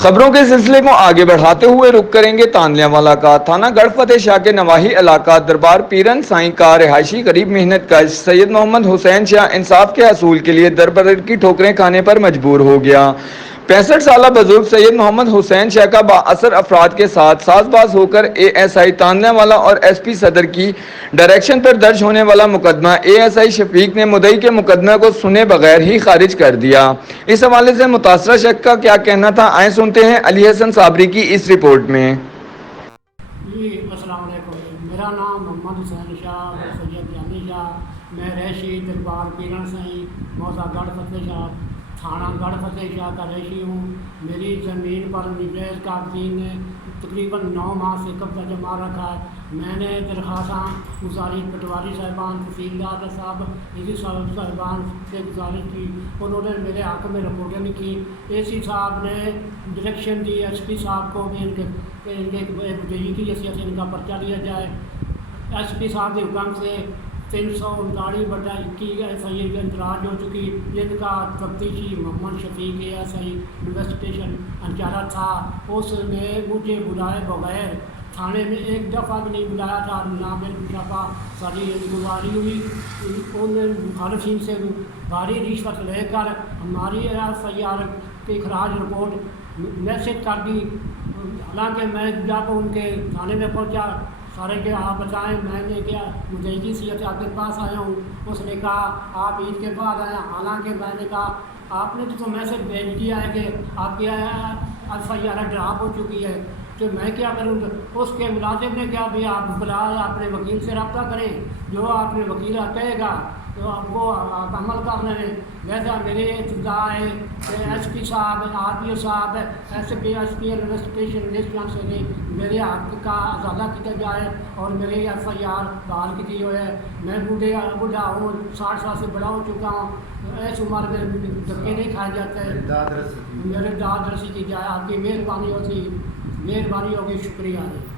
خبروں کے سلسلے کو آگے بڑھاتے ہوئے رخ کریں گے تانلیاوالا کا۔ تھانہ گڑھ فتح شاہ کے نواحی علاقہ دربار پیرن سائیں کا رہائشی غریب محنت کش سید محمد حسین شاہ انصاف کے حصول کے لیے در بدر کی ٹھوکریں کھانے پر مجبور ہو گیا۔ 65 سالہ بزرگ سید محمد حسین شاہ کا بااثر افراد کے ساتھ ساز باز ہو کر اے ایس آئی تانلیاوالا اور ایس پی صدر کی ڈائریکشن پر درج ہونے والا مقدمہ اے ایس آئی شفیق نے مدعی کے مقدمے کو سنے بغیر ہی خارج کر دیا۔ اس حوالے سے متاثرہ شخص کا کیا کہنا تھا، آئیں سنتے ہیں علی حسن صابری کی اس رپورٹ میں۔ جی السلام علیکم، میرا نام محمد حسین شاہ سید جانی شاہ، میں رہائشی دربار پیرن سائیں موضع گڑھ فتح شاہ تھانہ گڑھ فتح شاہ کا رہائشی ہوں۔ میری زمین پر نیز کاغذین نے تقریباً 9 ماہ سے قبضہ جما رکھا ہے۔ میں نے درخواستیں گزارش پٹواری صاحبان، تحصیلدار صاحب، اسی صاحبان سے گزارش کی، انہوں نے میرے حق میں رپورٹیں لکھی۔ اے سی صاحب نے ڈائریکشن دی ایس پی صاحب کو بھی ان کی حیثیت سے ان کا پرچہ لیا جائے۔ ایس پی صاحب کے حکم سے 339/21 ایس آئی کا اندراج ہو چکی، جن کا تفتیشی محمد شفیق ایس آئی انویسٹیگیشن انچارج تھا۔ اس نے مجھے بلائے بغیر تھانے میں ایک دفعہ بھی نہیں بلایا تھا، نہ میری مشافہ ساری گزاری ہوئی۔ ان مخالفین سے بھاری رشوت لے کر ہماری ایف آئی آر کی خراج رپورٹ میسج کر دی۔ حالانکہ میں جب ان کے تھانے میں پہنچا، سارے کہ آپ بتائیں، میں نے کیا مدعی کی حیثیت آپ کے پاس آیا ہوں۔ اس نے کہا آپ عید کے بعد آئیں، حالانکہ میں نے کہا آپ نے تو میسج بھیج دیا ہے کہ آپ کی ایف آئی آر ڈراپ ہو چکی ہے، تو میں کیا کروں؟ اس کے ملازم نے کہا بھی آپ بلا اپنے وکیل سے رابطہ کریں، جو آپ نے وکیل کہے گا تو آپ کو عمل کر رہے ہیں۔ ویسا میرے ابتدا ہے کہ ایس پی صاحب، آر پی او صاحب، ایس پی انویسٹیگیشن سے میرے حق کا ازالہ کیا جائے اور میری ایف آئی آر بحال کی ہوئی ہے۔ میں بوڑھا ہوں، 60 سال سے بڑا ہو چکا ہوں، اس عمر میں دھکے نہیں کھائے جاتے، میرے داد رسی کی جائے۔ آپ کی مہربانی ہوگی، شکریہ۔